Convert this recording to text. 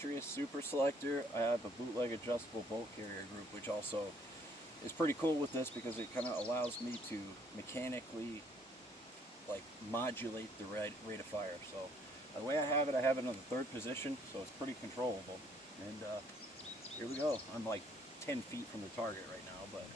atrius super selector. I have a bootleg adjustable bolt carrier group, which also is pretty cool with this because it kind of allows me to mechanically like modulate the rate of fire. So the way I have it in the third position, so it's pretty controllable. And here we go. I'm like 10 feet from the target right now, but